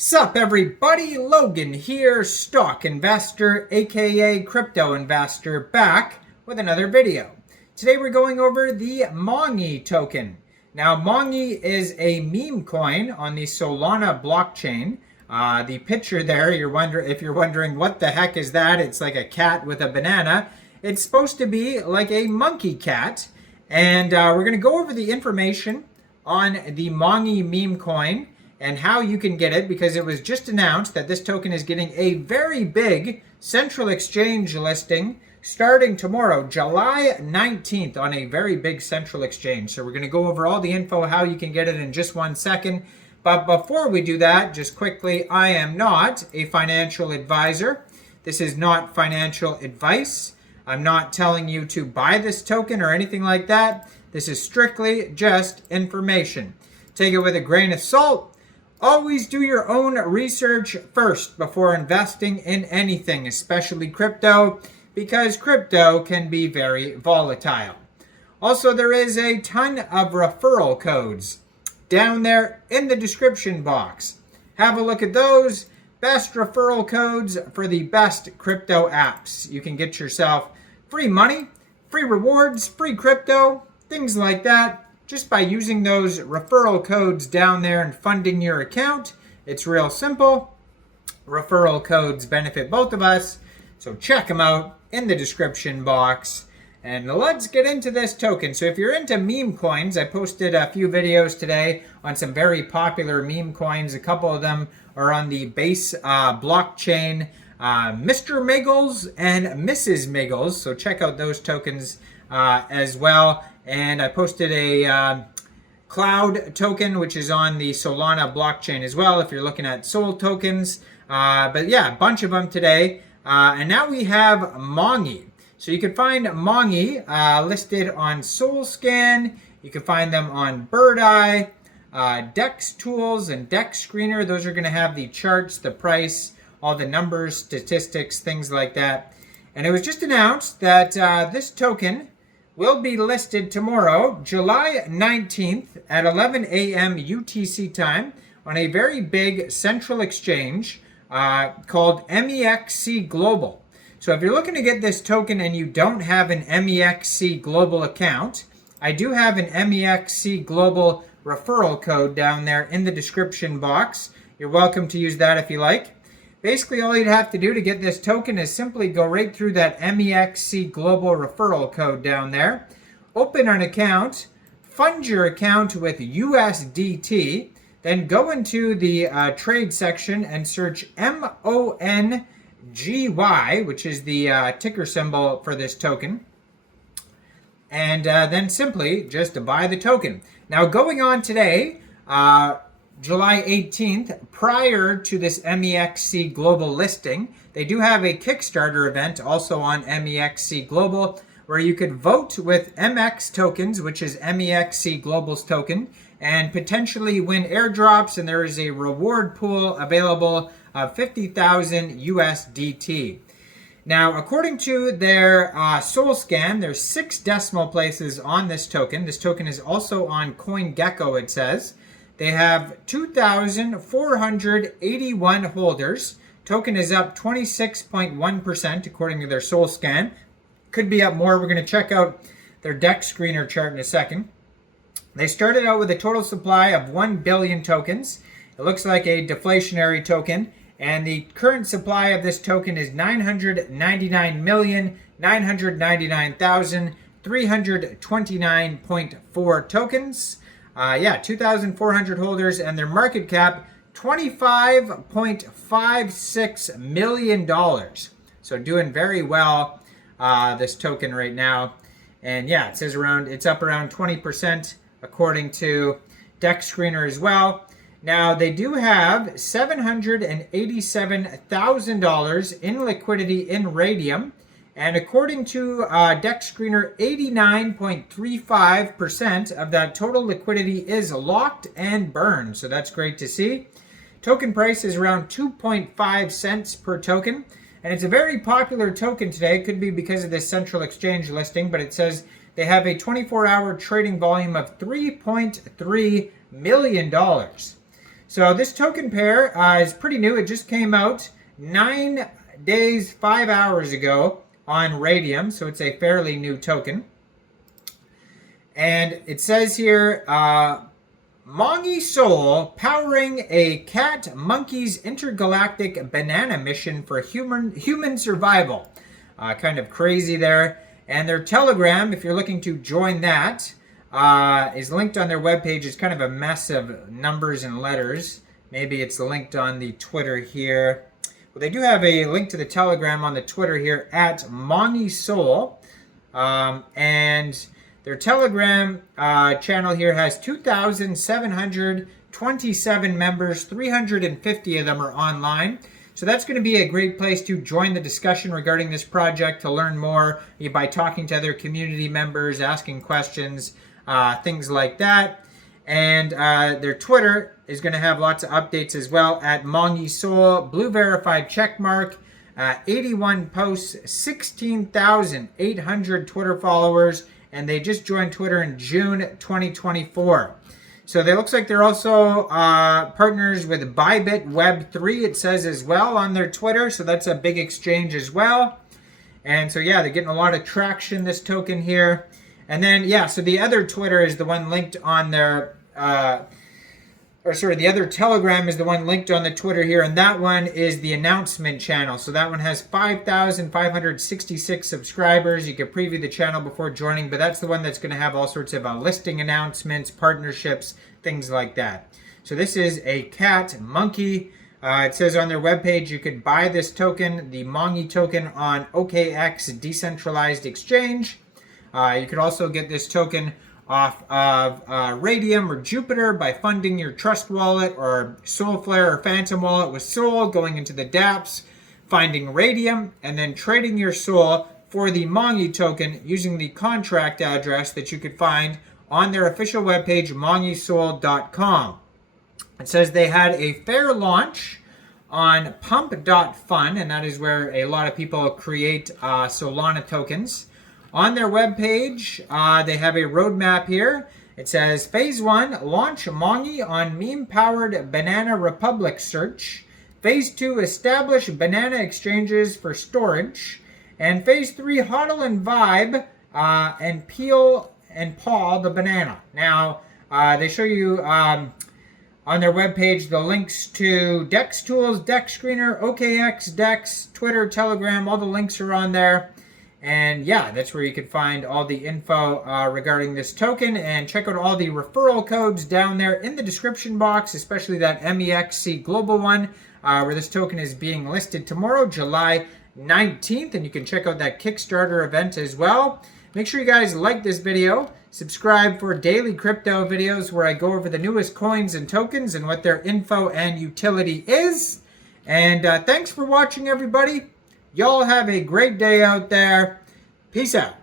Sup everybody, Logan here, stock investor aka crypto investor, back with another video. Today we're going over the Mongy token. Now Mongy is a meme coin on the Solana blockchain. The picture there, if you're wondering what the heck is that, it's like a cat with a banana. It's supposed to be like a monkey cat, and we're going to go over the information on the Mongy meme coin and how you can get it, because it was just announced that this token is getting a very big central exchange listing starting tomorrow, July 19th, on a very big central exchange. So we're going to go over all the info, how you can get it, in just 1 second. But before we do that, just quickly, I am not a financial advisor. This is not financial advice. I'm not telling you to buy this token or anything like that. This is strictly just information. Take it with a grain of salt. Always do your own research first before investing in anything, especially crypto, because crypto can be very volatile. Also, there is a ton of referral codes down there in the description box. Have a look at those. Best referral codes for the best crypto apps. You can get yourself free money, free rewards, free crypto, things like that, just by using those referral codes down there and funding your account. It's real simple. Referral codes benefit both of us, so check them out in the description box. And let's get into this token. So if you're into meme coins, I posted a few videos today on some very popular meme coins. A couple of them are on the base blockchain, Mr. Miggles and Mrs. Miggles. So check out those tokens as well. And I posted a cloud token, which is on the Solana blockchain as well, if you're looking at Sol tokens. But yeah, a bunch of them today. And now we have Mongy. So you can find Mongy listed on SolScan. You can find them on Bird Eye, Dex Tools, and Dex Screener. Those are going to have the charts, the price, all the numbers, statistics, things like that. And it was just announced that this token will be listed tomorrow, July 19th at 11 a.m. UTC time on a very big central exchange called Mexc Global. So if you're looking to get this token and you don't have an Mexc Global account, I do have an Mexc Global referral code down there in the description box. You're welcome to use that if you like. Basically, all you'd have to do to get this token is simply go right through that Mexc Global referral code down there, open an account, fund your account with USDT, then go into the trade section and search MONGY, which is the ticker symbol for this token, and then simply just buy the token. Now, going on today, July 18th, prior to this Mexc Global listing, they do have a Kickstarter event also on Mexc Global where you could vote with MX tokens, which is Mexc Global's token, and potentially win airdrops, and there is a reward pool available of 50,000 USDT. Now, according to their SolScan, there's 6 decimal places on this token. This token is also on CoinGecko, it says. They have 2,481 holders. Token is up 26.1% according to their SolScan. Could be up more. We're going to check out their Dex Screener chart in a second. They started out with a total supply of 1 billion tokens. It looks like a deflationary token. And the current supply of this token is 999,999,329.4 tokens. 2,400 holders, and their market cap, $25.56 million. So doing very well, this token right now. And yeah, it says it's up around 20% according to Dex Screener as well. Now, they do have $787,000 in liquidity in Raydium. And according to Dex Screener, 89.35% of that total liquidity is locked and burned. So that's great to see. Token price is around 2.5 cents per token. And it's a very popular token today. It could be because of this central exchange listing, but it says they have a 24-hour trading volume of $3.3 million. So this token pair is pretty new. It just came out 9 days, 5 hours ago on Raydium. So it's a fairly new token. And it says here, Mongy Soul powering a cat monkey's intergalactic banana mission for human survival. Kind of crazy there. And their Telegram, if you're looking to join that, is linked on their webpage. It's kind of a mess of numbers and letters. Maybe it's linked on the Twitter here. Well, they do have a link to the Telegram on the Twitter here at Mongy Soul. And their Telegram channel here has 2,727 members. 350 of them are online. So that's going to be a great place to join the discussion regarding this project, to learn more by talking to other community members, asking questions, things like that. And their Twitter is going to have lots of updates as well at Mongy Soul, blue verified checkmark, 81 posts, 16,800 Twitter followers, and they just joined Twitter in June 2024. So they looks like they're also partners with Bybit Web3, it says as well on their Twitter. So that's a big exchange as well. And so yeah, they're getting a lot of traction, this token here. And then yeah, so the other Twitter is the one linked on their, the other Telegram is the one linked on the Twitter here. And that one is the announcement channel. So that one has 5,566 subscribers. You can preview the channel before joining, but that's the one that's going to have all sorts of listing announcements, partnerships, things like that. So this is a cat monkey. It says on their webpage you could buy this token, the Mongy token, on KCEX decentralized exchange. You could also get this token off of Raydium or Jupiter by funding your Trust wallet or Soulflare or Phantom wallet with Soul, going into the dApps, finding Raydium, and then trading your Soul for the Mongy token using the contract address that you could find on their official webpage, mongysoul.com. It says they had a fair launch on pump.fun, and that is where a lot of people create Solana tokens. On their webpage, they have a roadmap here. It says, Phase 1, launch Mongy on meme-powered Banana Republic search. Phase 2, establish banana exchanges for storage. And Phase 3, hodl and vibe and peel and paw the banana. Now, they show you on their webpage the links to Dex Tools, Dex Screener, KCEX, Dex, Twitter, Telegram. All the links are on there. And yeah, that's where you can find all the info regarding this token, and check out all the referral codes down there in the description box, especially that Mexc global one where this token is being listed tomorrow, July 19th, and you can check out that Kickstarter event as well. Make sure you guys like this video, subscribe for daily crypto videos where I go over the newest coins and tokens and what their info and utility is. And thanks for watching, everybody. Y'all have a great day out there. Peace out.